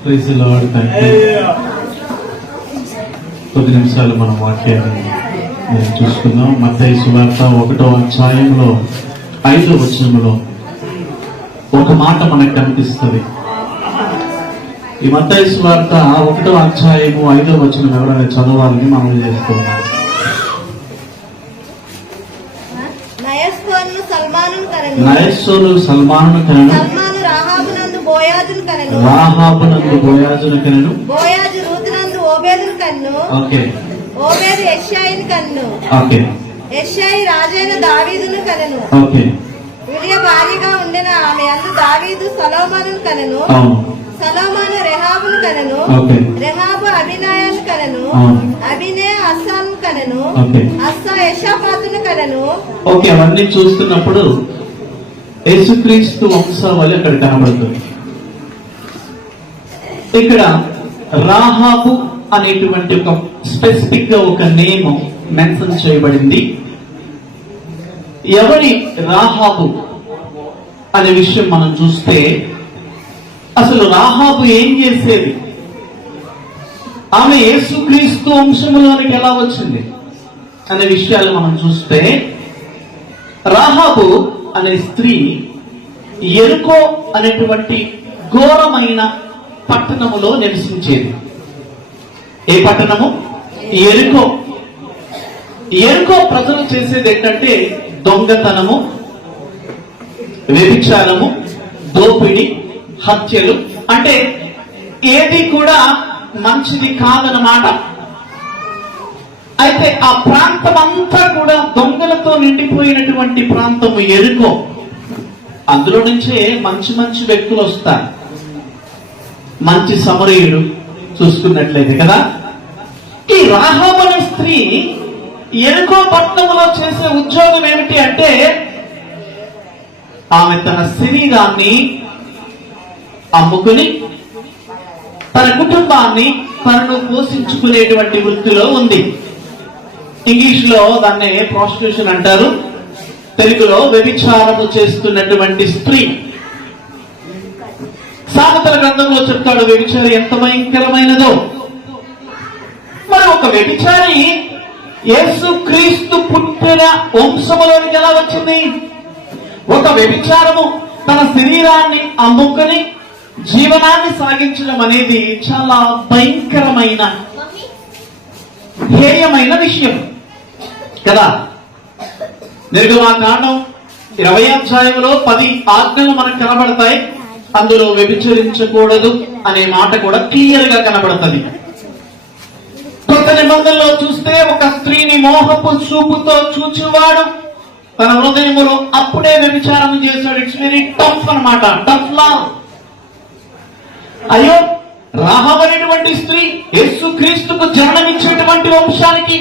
Praise lord thank you కొద్ది నిమిషాలు మన వాక్యాన్ని చూసుకుందాం. మత్తయి సువార్త ఒకటో అధ్యాయంలో ఐదో వచనంలో ఒక మాట మనకు కనిపిస్తుంది. ఈ మత్తయి సువార్త ఒకటో అధ్యాయము ఐదో వచనం ఎవరైనా చదవాలని మనం చేస్తున్నాం. నయస్కోను సల్మాను కరెను కనను రాహాబునందు బోయాజును కనను బోయాజు రూతునందు ఓబేదును కన్ను ఓకే. ఓబేదు యెషాయిని కన్ను ఓకే. యెషాయి రాజైన దావీదును కనెను ఓకే. విలియ భార్యగా ఉండిన ఆమె అందు దావీదు సలోమాను కనెను అవును. సలోమాను రెహాబును కనెను ఓకే. రెహాబు అభినయాన్ని కనెను అవును. అభినే అస్సాను కనెను ఓకే. అస్సా యశాపాతును కనెను ఓకే అవన్నీ చూస్తున్నప్పుడు యేసుక్రీస్తు వంశావళి అక్కడ కనబడుతుంది. ఇక్కడ రాహాబు అనేటువంటి ఒక స్పెసిఫిక్గా ఒక నేమ్ మెన్షన్ చేయబడింది. ఎవరి రాహాబు అనే విషయం మనం చూస్తే అసలు రాహాబు ఏం చేసేది? ఆమె యేసుక్రీస్తు వంశములోనికి ఎలా వచ్చింది? అనే విషయాలు మనం చూస్తే రాహాబు అనే స్త్రీ ఎరుకో అనేటువంటి ఘోరమైన పట్టణములో నివసించేది. ఏ పట్టణము? ఎరుకో. ఎరుకో ప్రజలు చేసేది ఏంటంటే దొంగతనము వ్యభిచారము దోపిడి హత్యలు. అంటే ఏది కూడా మంచిది కాదనమాట అయితే ఆ ప్రాంతం అంతా కూడా దొంగలతో నిండిపోయినటువంటి ప్రాంతము ఎరుకో. అందులో నుంచే మంచి మంచి వ్యక్తులు వస్తారు. మంచి సమరయుడు చూసుకున్నట్లయితే కదా? ఈ రాహాబు అనే స్త్రీ ఎరుకో పట్టణంలో చేసే ఉద్యోగం ఏమిటి అంటే ఆమె తన శరీరాన్ని అమ్ముకుని తన కుటుంబాన్ని తనను పోషించుకునేటువంటి వృత్తిలో ఉంది. ఇంగ్లీష్లో దాన్ని ప్రాస్టిట్యూషన్ అంటారు. తెలుగులో వ్యభిచారము చేస్తున్నటువంటి స్త్రీ. సామెతల గ్రంథంలో చెప్తాడు వ్యభిచారి ఎంత భయంకరమైనదో. మరి ఒక వ్యభిచారి యేసు క్రీస్తు పుట్టిన వంశములోనికి ఎలా వచ్చింది? ఒక వ్యభిచారము తన శరీరాన్ని అమ్ముకొని జీవనాన్ని సాగించడం అనేది చాలా భయంకరమైన హేయమైన విషయం. కదా? నిర్గమాకాండం ఇరవై అధ్యాయంలో పది ఆజ్ఞలు మనకు కనబడతాయి. అందులో వ్యభిచరించకూడదు అనే మాట కూడా క్లియర్గా కనబడుతుంది. కొత్త నిబంధనలో చూస్తే ఒక స్త్రీని మోహపు చూపుతో చూచివాడు తన హృదయములో అప్పుడే వ్యభిచారం చేశాడు. ఇట్స్ వెరీ టఫ్ అన్నమాట. టఫ్ లా అయ్యో రాహబ్ అనేటువంటి స్త్రీ యేసు క్రీస్తుకు జన్మనిచ్చేటువంటి వంశానికి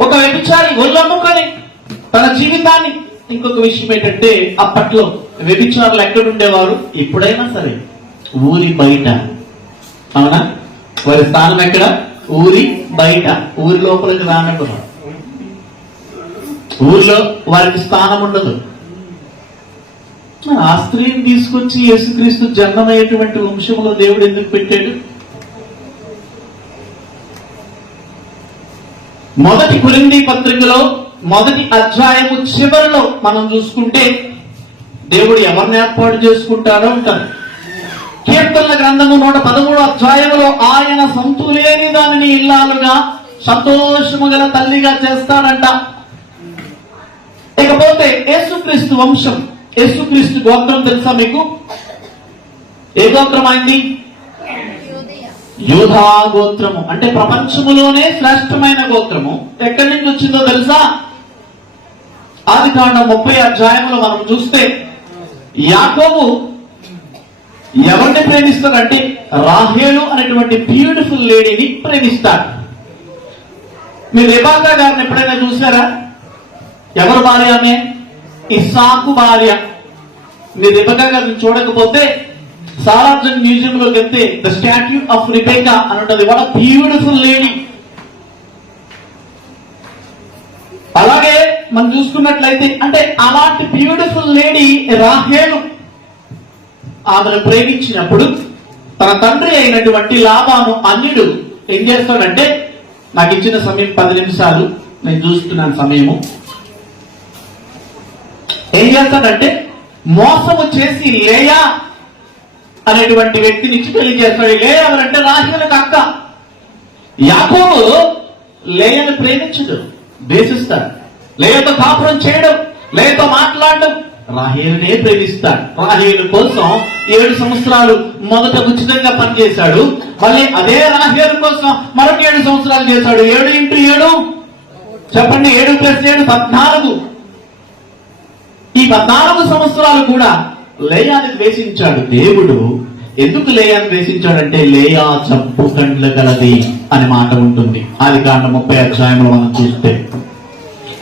ఒక వ్యభిచారి ఒళ్ళమ్ముకొని తన జీవితాన్ని ఇంకొక విషయం ఏంటంటే అప్పట్లో వ్యభిచారులు ఎక్కడుండేవారు ఎప్పుడైనా సరే ఊరి బయట. అవునా? వారి స్థానం ఎక్కడ? ఊరి బయట. ఊరి లోపలికి రానప్పుడు. ఊర్లో వారికి స్థానం ఉండదు. ఆ స్త్రీని తీసుకొచ్చి యేసుక్రీస్తు జన్మమయ్యేటువంటి వంశంలో దేవుడు ఎందుకు పెట్టాడు? మొదటి కురింది పత్రికలో మొదటి అధ్యాయము చివరిలో మనం చూసుకుంటే దేవుడు ఎవరిని ఏర్పాటు చేసుకుంటాడో అంటారు. కీర్తనల గ్రంథము నూట పదమూడు అధ్యాయములో ఆయన సంతులేని దానిని ఇల్లాలుగా సంతోషము గల తల్లిగా చేస్తాడంట. ఇకపోతే యేసుక్రీస్తు వంశం. యేసుక్రీస్తు గోత్రం తెలుసా మీకు? ఏ గోత్రం అయింది? యూధా గోత్రము. అంటే ప్రపంచములోనే శ్రేష్టమైన గోత్రము. ఎక్కడి నుంచి వచ్చిందో తెలుసా? ఆది కాండం ముప్పై అధ్యాయంలో మనం చూస్తే యాకోబు ఎవరిని ప్రేమిస్తాడంటే రాహేలు అనేటువంటి బ్యూటిఫుల్ లేడీని ప్రేమిస్తాడు. మీరు రెబాకా గారిని ఎప్పుడైనా చూసారా ఎవరు భార్య ఆమె? ఇస్సాకు భార్య. మీరు రెబకా గారిని చూడకపోతే సాలార్జంగ్ మ్యూజియం లోకి వెళ్తే ద స్టాట్యూ ఆఫ్ రిబేకా అని ఉంటుంది. వాట్ బ్యూటిఫుల్ లేడీ అలాగే మనం చూసుకున్నట్లయితే అంటే అలాంటి బ్యూటిఫుల్ లేడీ రాహేలు ఆమెను ప్రేమించినప్పుడు తన తండ్రి అయినటువంటి లాభాను అన్యుడు ఏం చేస్తాడంటే నాకు ఇచ్చిన సమయం పది నిమిషాలు నేను చూస్తున్నాను సమయము. ఏం చేస్తాడంటే మోసము చేసి లేయా అనేటువంటి వ్యక్తిని ఇచ్చి పెళ్ళి చేస్తాడు. లేయా ఎవరంటే రాహేలకు అక్క యాకోబు లేయను ప్రేమించడు ద్వేషిస్తాడు. లేయతో కాపురం చేయడం లేయతో మాట్లాడడం. రాహేలునే ప్రేమిస్తాడు. రాహేలు కోసం ఏడు సంవత్సరాలు మొదట ఉచితంగా పనిచేశాడు. మళ్ళీ అదే రాహేలు కోసం మరొక ఏడు సంవత్సరాలు చేశాడు. ఏడు ఇంటూ ఏడు? చెప్పండి ఏడు ప్లస్ ఏడు పద్నాలుగు. ఈ పద్నాలుగు సంవత్సరాలు కూడా లేయాని ద్వేషించాడు దేవుడు. ఎందుకు లేయాని ద్వేషించాడంటే లేయా చంపు కండ్ల గలది అని మాట ఉంటుంది. అది కాండ ముప్పై అధ్యాయంలో మనం చూస్తే.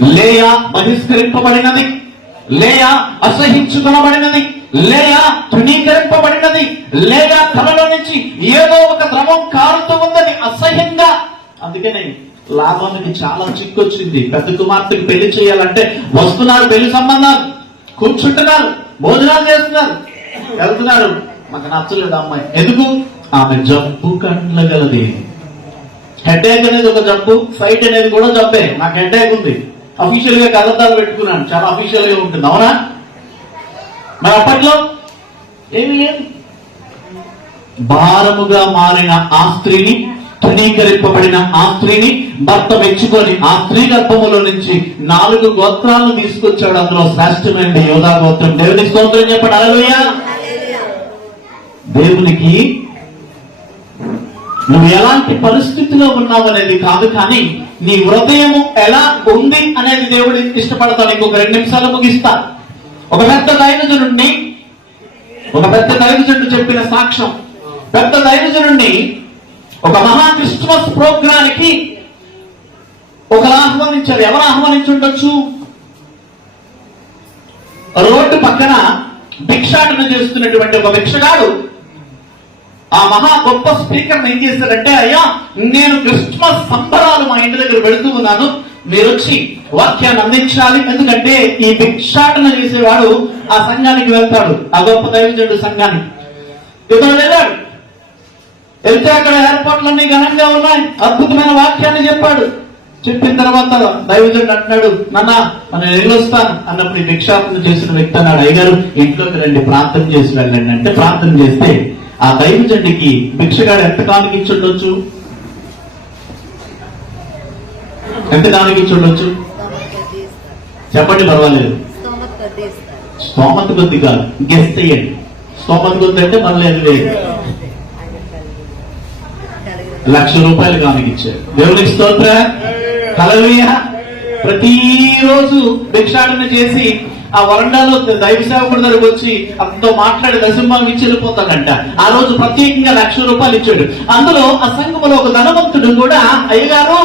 లేయా బహిష్కరింపబడినది? లేయా అసహించుకొనబడినది? లేయా తృణీకరింపబడినది? లేయా కలలో నుంచి ఏదో ఒక ద్రవం కారుతూ ఉందని అసహ్యంగా? అందుకనే లాభానికి చాలా చిక్కొచ్చింది. పెద్ద కుమార్తెకి పెళ్ళి చేయాలంటే వస్తున్నారు పెళ్ళి సంబంధాలు. కూర్చుంటున్నారు భోజనాలు చేస్తున్నారు. వెళ్తున్నారు. మాకు నచ్చలేదు అమ్మాయి. ఎందుకు? ఆమె జబ్బు కండ్ల గలది హెడ్ఏక్ అనేది ఒక జబ్బు సైట్ అనేది కూడా జబ్బే. నాకు హెడ్ఏక్ ఉంది. అఫీషియల్గా కదతాలు పెట్టుకున్నాను. చాలా అఫీషియల్గా ఉంటుంది. అవునా? మరి అప్పట్లో ఏమి లేదు. భారముగా మారిన ఆ స్త్రీని తృణీకరింపబడిన ఆ స్త్రీని భర్త మెచ్చుకొని ఆ స్త్రీ గర్భములో నుంచి నాలుగు గోత్రాలను తీసుకొచ్చాడు అందులో శ్రేష్టమైన యోధా గోత్రం. దేవుని స్తోత్రం చెప్పండి. అలలుయా దేవునికి నువ్వు ఎలాంటి పరిస్థితిలో ఉన్నావు అనేది కాదు కానీ నీ హృదయము ఎలా ఉంది అనేది దేవుడు ఇష్టపడతాడు. ఇంకొక రెండు నిమిషాలు ముగిస్తా. ఒక పెద్ద దైవజనుడిని ఒక పెద్ద దైవజనుడు చెప్పిన సాక్ష్యం. పెద్ద దైవజనుడిని ఒక మహా క్రిస్మస్ ప్రోగ్రానికి ఒకరు ఆహ్వానించారు. ఎవరు ఆహ్వానించి ఉండొచ్చు రోడ్డు పక్కన భిక్షాటన చేస్తున్నటువంటి ఒక భిక్షగాడు ఆ మహా గొప్ప స్పీకర్ ఏం చేశాడంటే అయ్యా నేను క్రిస్మస్ సంబరాలు మా ఇంటి దగ్గర పెడుతూ ఉన్నాను. మీరు వచ్చి వాక్యాన్ని అందించాలి. ఎందుకంటే ఈ భిక్షాటన చేసేవాడు ఆ సంఘానికి వెళ్తాడు. ఆ గొప్ప దైవజుడు సంఘానికి. ఇతను వెళ్ళాడు. వెళ్తే అక్కడ ఏర్పాట్లన్నీ ఘనంగా ఉన్నాయి. అద్భుతమైన వాక్యాన్ని చెప్పాడు. చెప్పిన తర్వాత దైవజుడు అంటున్నాడు నాన్న మనం వెళ్ళొస్తాను అన్నప్పుడు ఈ భిక్షాటన చేసిన వ్యక్తి అన్నాడు అయ్యారు ఇంట్లోకి రండి ప్రార్థన చేసి వెళ్ళండి. అంటే ప్రార్థన చేస్తే ఆ దైవజనుడికి భిక్షగాడు ఎంత ఉండొచ్చు ఎంత ఇస్తాడు. చెప్పండి పర్వాలేదు. స్తోమత కొద్దీ కాదు. గెస్ట్ అయ్యండి స్తోమత కొద్ది అంటే మళ్ళీ అది లేదు లక్ష రూపాయలు కానుక ఇచ్చారు. దేవునికి స్తోత్ర. కలవయ్య ప్రతిరోజు భిక్షాటన చేసి ఆ వరండాలో దైవ సేవకుడి దగ్గరకు వచ్చి అంతో మాట్లాడి దశంభాగం ఇచ్చి వెళ్ళిపోతాడంట. ఆ రోజు ప్రత్యేకంగా లక్ష రూపాయలు ఇచ్చాడు. అందులో ఆ సంఘములో ఒక ధనవంతుడు కూడా అయ్యగారు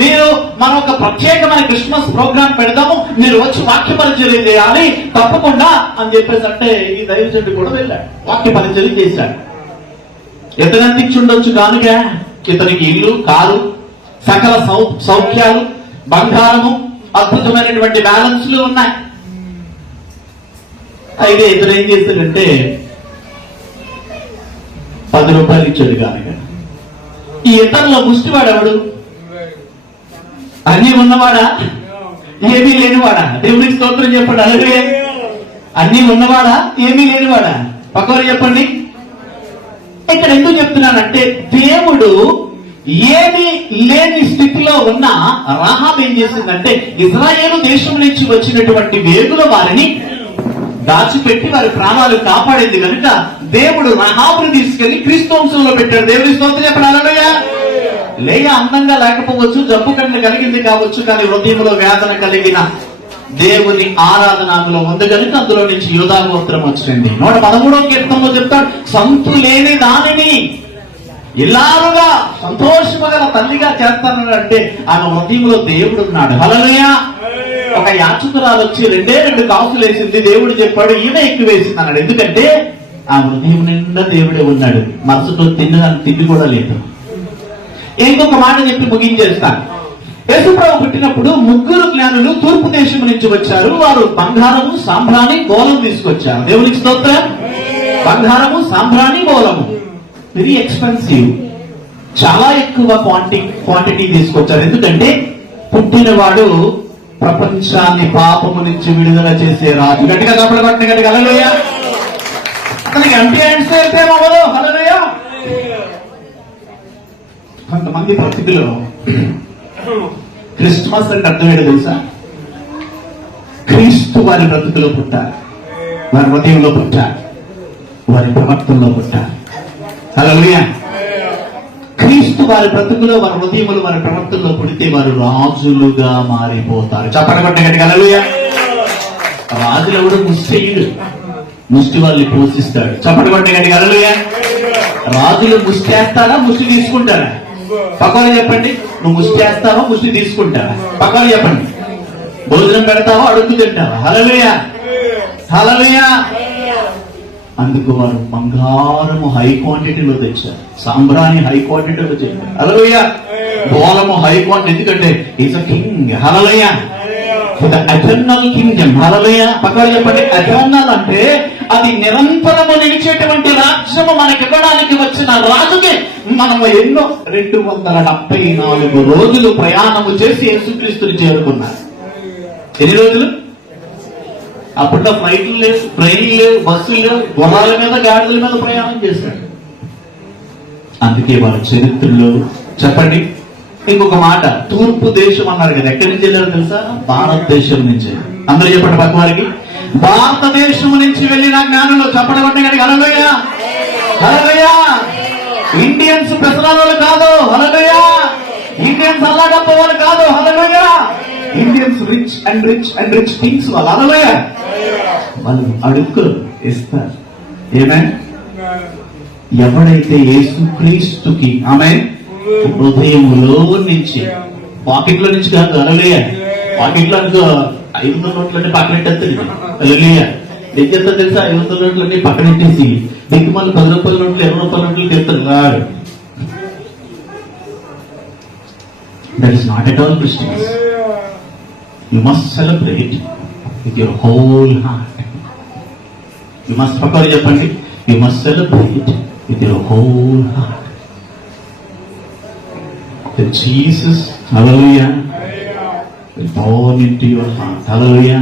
మీరు మనం ఒక ప్రత్యేకమైన క్రిస్మస్ ప్రోగ్రామ్ పెడదాము. మీరు వచ్చి వాక్య పరిచయం చేయాలి. తప్పకుండా అని చెప్పేసి అంటే ఈ దైవజనుడు కూడా వెళ్ళాడు. వాక్య పరిచయం చేశాడు. ఇతను ఇచ్చుండొచ్చు కానుగా ఇతనికి ఇల్లు కారు సకల సౌ సౌఖ్యాలు బంగారము అద్భుతమైనటువంటి బ్యాలెన్స్లు ఉన్నాయి. అయితే ఇతను ఏం చేశాడంటే పది రూపాయలు ఇచ్చాడు కానుక ఈ ఇతరులో ముష్టివాడు ఎవడు? అన్ని ఉన్నవాడా? ఏమీ లేనివాడా? దేవుడికి స్తోత్రం చెప్పండి అలాగే అన్ని ఉన్నవాడా? ఏమీ లేనివాడా? పక్కవారు చెప్పండి. ఇక్కడ ఎందుకు చెప్తున్నానంటే దేవుడు ఏమి లేని స్థితిలో ఉన్న రాహాబ్ ఏం చేసిందంటే ఇజ్రాయేల్ దేశం నుంచి వచ్చినటువంటి వేగుల వారిని దాచిపెట్టి వారి ప్రాణాలు కాపాడింది కనుక దేవుడు రహాబుని తీసుకెళ్ళి క్రీస్తవంశంలో పెట్టాడు. దేవుడి స్తోత్రం చెప్పండి. లేయ అందంగా లేకపోవచ్చు జబ్బు కన్ను కలిగింది కావచ్చు కానీ హృదయంలో వేదన కలిగిన దేవుని ఆరాధనలో ఉంది కనుక అందులో నుంచి యోధాగోత్రం వచ్చింది. నూట పదమూడవ కీర్తనలో చెప్తాడు సంతు లేని దానిని ఇలాలుగా సంతోషమగల తల్లిగా చేస్తానంటే ఆమె హృదయంలో దేవుడు ఉన్నాడు. హలలుయా ఒక యాచకురాలు వచ్చి రెండే రెండు కాసులు వేసింది దేవుడు చెప్పాడు ఈయన ఎక్కువ వేసింది అన్నాడు ఎందుకంటే ఆ హృదయం నిండా దేవుడే ఉన్నాడు. మనసుతో తిన్నదానికి తిండి కూడా లేదు. ఇంకొక మాట చెప్పి ముగించేస్తాను యేసుప్రభు పుట్టినప్పుడు ముగ్గురు జ్ఞానులు తూర్పు దేశం నుంచి వచ్చారు. వారు బంగారము సాంబ్రాణి గోళం తీసుకొచ్చారు. దేవునికి స్తోత్రం. బంగారము సాంబ్రాణి మూలము వెరీ ఎక్స్పెన్సివ్ చాలా ఎక్కువ క్వాంటి క్వాంటిటీ తీసుకొచ్చారు. ఎందుకంటే పుట్టినవాడు ప్రపంచాన్ని పాపము నుంచి విడుదల చేసే రాజు. గట్టిగా కప్పలు పట్టిన గట్టిగా. హల్లెలూయా. అతనికి ఎంపీ హ్యాండ్స్ అయితే అవ్వదు. హల్లెలూయా. కొంతమంది పరిస్థితుల్లో క్రిస్మస్ అంటే అర్థమేడు తెలుసా? క్రీస్తు వారి బ్రతుకులో పుట్టారు. వారి హృదయంలో పుట్టారు. వారి ప్రవర్తనలో పుట్టారు. హల్లెలూయా. క్రీస్తు వారి బ్రతుకులో వారి హృదయములు వారి ప్రవర్తనలో పుడితే వారు రాజులుగా మారిపోతారు. చెప్పడగొట్ట గట్టిగా రాజులు ఎవడు ముష్టయుడు ముష్టి వాళ్ళని పోషిస్తాడు చప్పటగొట్ట గట్టిగా రాజులు ముష్టి వేస్తారా? ముష్టి తీసుకుంటారా? పక్కన చెప్పండి. నువ్వు ముష్టి వేస్తావా? ముష్టి తీసుకుంటావా పక్కన చెప్పండి. భోజనం పెడతావా? అడుగు తింటావా? హలలుయా హలలుయా అందుకు వారు బంగారము హై క్వాంటిటీలో తెచ్చారు. సాంబ్రాణి హై క్వాంటిటీలో చేశారు హలలుయ బోలము హై క్వాంటిటీ ఎందుకంటే is a king hallelujah eternal kingdom hallelujah పక్కన చెప్పండి అటర్నల్ అంటే అది నిరంతరము నిలిచేటువంటి రాజ్యము మనకి ఇవ్వడానికి వచ్చిన రాజుకి మనము ఎన్నో రెండు వందల డెబ్బై నాలుగు రోజులు ప్రయాణము చేసి యేసుక్రీస్తుని చేరుకున్నారు. ఎన్ని రోజులు? అప్పట్లో ఫ్లైట్లు లేవు ట్రైన్లు లేవు బస్సులు లేవు గుర్రాల మీద గాడిదల మీద ప్రయాణం చేశాడు. అందుకే వాళ్ళ చరిత్రలో చెప్పండి. ఇంకొక మాట తూర్పు దేశం అన్నారు కదా ఎక్కడి నుంచి వెళ్ళారు తెలుసా? భారతదేశం నుంచి. అందరూ చెప్పండి పక్క వారికి భారతదేశం నుంచి వెళ్ళిన జ్ఞానంలో చెప్పడం అంటే కానీ హలలోయ హలగయ్యా ఇండియన్స్ పెసరాలు కాదు హలలోయ ఇండియన్స్ అల్లాగప్ప వాళ్ళు కాదు hallelujah Indians rich and rich and rich things వాళ్ళు హలలోయ వాళ్ళు అడుగులు ఇస్తారు ఏమే ఎవడైతే యేసు క్రీస్తుకి ఆమె హృదయంలో నుంచి పాకెట్లో నుంచి కాదు అలలేయ పాకెట్లో అనుకో ఐదు వందల నోట్లన్నీ పక్కనెట్టేస్తుంది అలలేయ ఏం తెలుసా? ఐదు వందల నోట్లన్నీ పక్కనెట్టేసి దిక్కు మళ్ళీ పది రూపాయల నోట్లు ఇరవై రూపాయల నోట్లు తెస్తారు రాడు that is not at all Christians You must celebrate with your whole heart. You must పక్కన చెప్పండి you must celebrate with your whole heart. that Jesus, hallelujah, will born into your heart, hallelujah,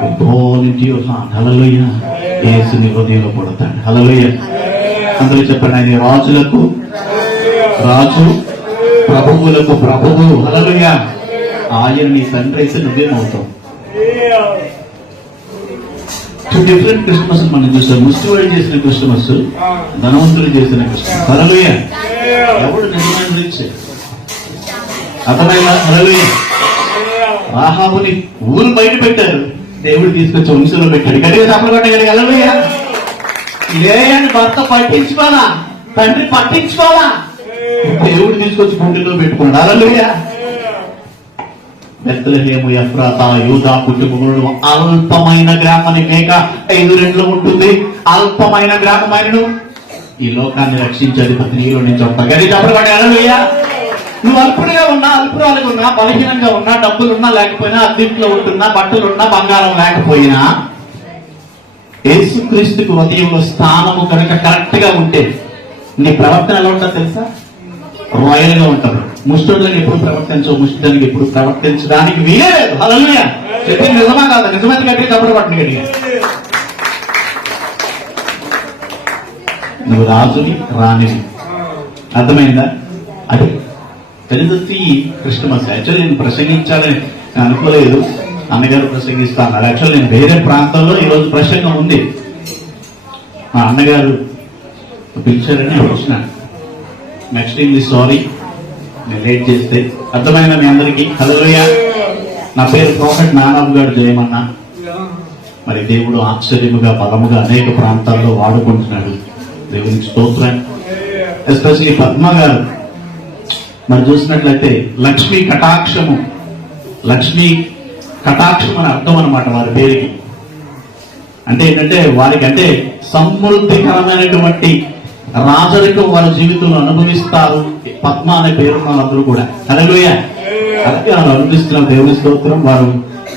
will born into your heart, hallelujah, Yesu నీ హృదయంలో పుడతాడు hallelujah. అందరూ చెప్పండి ఆయన రాజులకు రాజు ప్రభువులకు ప్రభువు hallelujah. ఆయన నీ తండ్రి అయితే నువ్వేమవుతావు టూ డిఫరెంట్ క్రిస్మస్ మనం చూస్తాం ముస్లిం చేసిన క్రిస్మస్ ధనవంతులు చేసిన క్రిస్మస్ హల్లెలూయా ఎవడు నిజమైన రిచ్ అర్థమైనా హల్లెలూయా రాహాబుని ఊరు బయట పెట్టారు. దేవుడు తీసుకొచ్చి వంశంలో పెట్టాడు. గట్టిగా తప్పకుండా గడికి లేని భర్త పట్టించుకోవాలా? తండ్రి పట్టించుకోవాలా? దేవుడు తీసుకొచ్చి గుండెలో పెట్టుకున్నాడు. హల్లెలూయా బెత్తలహేము ఎఫ్రాత యూదా కుటుంబములు అల్పమైన గ్రామని మేక ఐదు రెండ్లు ఉంటుంది అల్పమైన గ్రామమైనను ఈ లోకాన్ని రక్షించే అధిపతి నీలో నేను చెప్తాను కానీ చెప్పబడి అలవేయ నువ్వు అల్పుడిగా ఉన్నా అల్పురాలుగా ఉన్నా బలహీనంగా ఉన్నా డబ్బులున్నా లేకపోయినా అద్దీంట్లో ఉంటున్నా బట్టలున్నా బంగారం లేకపోయినా యేసుక్రీస్తుకు ఉదయం స్థానము కనుక కరెక్ట్గా ఉంటే నీ ప్రవర్తన ఎలా ఉంటుందో తెలుసా? రాయల్గా ఉంటారు. ముష్టిని ఎప్పుడు ప్రవర్తించవు ముష్టిదానికి ఎప్పుడు ప్రవర్తించడానికి వీలే లేదు. చెప్పింది నిజమా కాదు? నిజమైతే గట్టిగా పట్టిన గట్టిగా నువ్వు రాజుని రాణిని. అర్థమైందా? అది తెలిసి క్రిస్టమస్ యాక్చువల్లీ నేను ప్రసంగించాలని నేను అనుకోలేదు. అన్నగారు ప్రసంగిస్తాను యాక్చువల్ నేను వేరే ప్రాంతంలో ఈరోజు ప్రసంగం ఉంది. మా అన్నగారు పిలిచారని వచ్చినాను. నెక్స్ట్ ఇంగ్లీ సారీ నేను లేట్ చేస్తే. అర్థమైన మీ అందరికీ? హలోయ నా పేరు ప్రాఫెట్ నానబ్ గారు జయమన్నా. మరి దేవుడు ఆశ్చర్యముగా బలముగా అనేక ప్రాంతాల్లో వాడుకుంటున్నాడు. దేవునికి స్తోత్రం. ఎస్పెషల్లీ పద్మ గారు. మరి చూసినట్లయితే లక్ష్మీ కటాక్షము. లక్ష్మీ కటాక్షం అని అర్థం అనమాట వారి పేరుకి. అంటే ఏంటంటే వారికి అంటే సమృద్ధికరమైనటువంటి రాజరికం వారి జీవితంలో అనుభవిస్తారు. పద్మ అనే పేరు వాళ్ళందరూ కూడా. అలలోయ అలాగే వారు అనుభవిస్తున్న దేవుని స్తోత్రం. వారు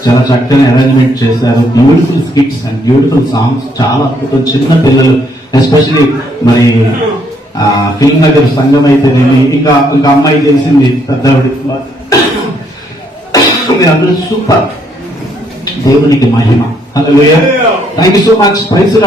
చాలా చక్కని అరేంజ్మెంట్ చేశారు. Beautiful skits and beautiful songs చాలా అద్భుతం. చిన్న పిల్లలు ఎస్పెషలీ మరి ఫిల్మ్ నగర్ సంఘం అయితేనేమి ఇంకా ఇంకా అమ్మాయి తెలిసింది పెద్దవిడి మీరందరూ సూపర్ దేవునికి మహిమ. Thank you so much praise you